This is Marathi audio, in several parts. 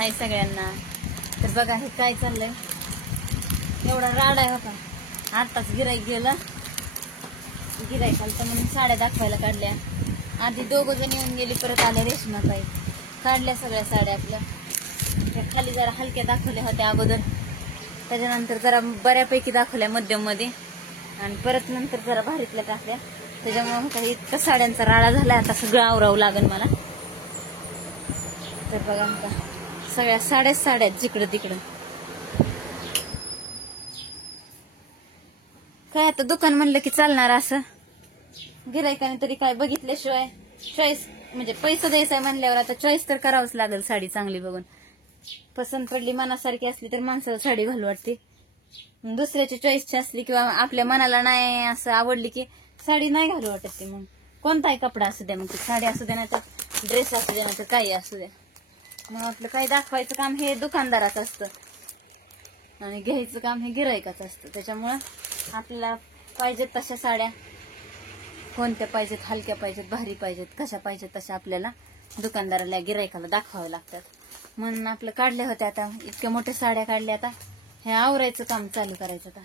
हाय सगळ्यांना. तर बघा हे काय चाललंय, एवढा राडा आहे होता. आताच गिराईक गेलं, गिराईक आलं तर म्हणून साड्या दाखवायला काढल्या. आधी दोघं जण येऊन गेली, परत आल्या रेशमाताई, काढल्या सगळ्या साड्या. आपल्या त्या खाली जरा हलक्या दाखवल्या होत्या अगोदर, त्याच्यानंतर जरा बऱ्यापैकी दाखवल्या मध्यम मध्ये, आणि परत नंतर जरा भारीतल्या टाकल्या. त्याच्यामुळे इतका साड्यांचा राडा झाला. आता सगळं आवरावं लागेल मला. तर बघा आता सगळ्या साड्या जिकडं तिकडं. काय आता दुकान म्हणलं की चालणार असं, गिरायकाने तरी काय बघितल्याशिवाय चॉईस, म्हणजे पैसा द्यायचा आहे म्हणल्यावर आता चॉईस तर करावंच लागेल. साडी चांगली बघून पसंत पडली, मनासारखी असली तर माणसाला साडी घालू वाटते. दुसऱ्याची चॉईसची असली किंवा आपल्या मनाला नाही असं आवडली की साडी नाही घालू वाटत. ती मग कोणताही कपडा असू द्या, मग ती साडी असू द्या, नाही तर ड्रेस असू द्या, नाही तर काही असू द्या. मग आपलं काही दाखवायचं काम हे दुकानदाराचं असतं आणि घ्यायचं काम हे गिरायकाचं असतं. त्याच्यामुळं आपल्याला पाहिजेत तशा साड्या, कोणत्या पाहिजेत, हलक्या पाहिजेत, भारी पाहिजेत, कशा पाहिजेत तशा आपल्याला दुकानदाराला गिरायकाला दाखवाव्या लागतात. म्हणून आपलं काढल्या होत्या. आता इतक्या मोठ्या साड्या काढल्या. आता हे आवरायचं काम चालू करायचं. आता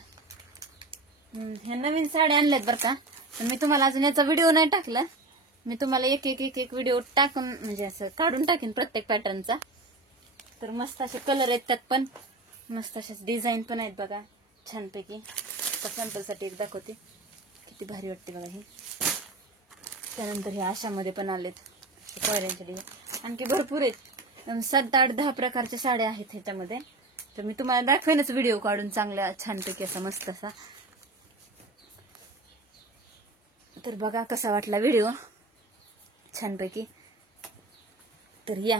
ह्या नवीन साड्या आणल्यात बरं का, पण मी तुम्हाला अजून याचा व्हिडिओ नाही टाकला. मी तुम्हाला एक एक व्हिडिओ टाकून, म्हणजे असं काढून टाकेन प्रत्येक पॅटर्नचा. तर मस्त असे कलर आहेत त्यात, पण मस्त अशाच डिझाईन पण आहेत बघा छानपैकी. सॅम्पलसाठी एक दाखवते, किती भारी वाटते बघा ही. त्यानंतर हे आशामध्ये पण आलेत कोयऱ्यांच्या डिझाईन, आणखी भरपूर आहेत. 7, 8, 10 प्रकारच्या साड्या आहेत ह्याच्यामध्ये. तर मी तुम्हाला दाखवेनच व्हिडिओ काढून चांगला छानपैकी असा मस्त असा. तर बघा कसा वाटला व्हिडिओ छानपैकी. तर या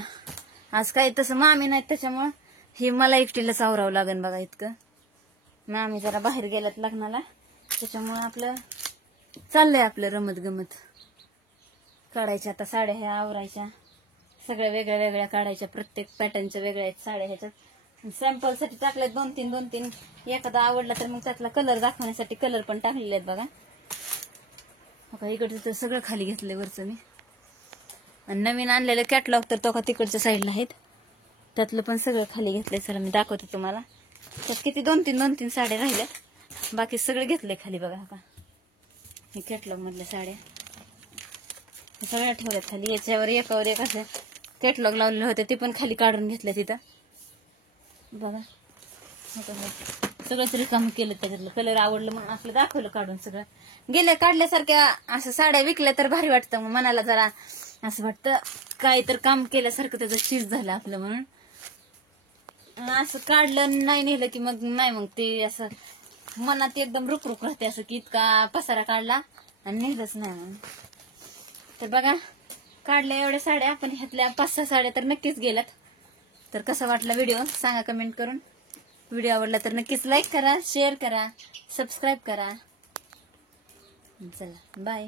आज काही तसं मामी नाहीत, त्याच्यामुळं हे मला एकटीलाच आवरावं लागेल बघा. इतकं मामी जरा बाहेर गेल्यात लग्नाला, त्याच्यामुळं आपलं चाललंय आपलं रमत गमत. काढायच्या आता साड्या ह्या आवरायच्या, सगळ्या वेगळ्या वेगळ्या काढायच्या. प्रत्येक पॅटर्नच्या वेगळ्या आहेत साड्या ह्याच्यात. सॅम्पलसाठी टाकल्यात 2-3. एखादा आवडला तर मग त्यातला कलर दाखवण्यासाठी कलर पण टाकलेले आहेत बघा. इकडचं तर सगळं खाली घेतलंय वरचं मी. आणि नवीन आणलेलं कॅटलॉग तर तो का तिकडच्या साईडला आहेत, त्यातलं पण सगळं खाली घेतलंय. चला मी दाखवते तुम्हाला. त्यात किती 2-3 साड्या राहिल्या, बाकी सगळं घेतलंय खाली बघा. का हे कॅटलॉग मधल्या साड्या सगळ्या ठेवल्यात खाली. याच्यावर एकावर एक असं कॅटलॉग लावलेले होते, ते पण खाली काढून घेतले तिथं बघा. सगळंच रिकाम केलं, त्याच्यातलं कलर आवडलं मग आपलं दाखवलं काढून. सगळं गेल्या काढल्यासारख्या असं साड्या विकल्या तर भारी वाटतं. मग मनाला जरा असं वाटतं काय तर काम केल्यासारखं त्याचं चीज झालं आपलं. म्हणून असं काढलं नाही नेलं की मग नाही, मग ते असं मनात एकदम रुकरुक राहते, असं की इतका पसारा काढला आणि नेलंच नाही म्हणून. तर बघा काढल्या एवढ्या साड्या, पण ह्यातल्या 5-6 साड्या तर नक्कीच गेल्यात. तर कसा वाटला व्हिडिओ सांगा कमेंट करून. व्हिडिओ आवडला तर नक्कीच लाईक करा, शेअर करा, सबस्क्राईब करा. चला बाय.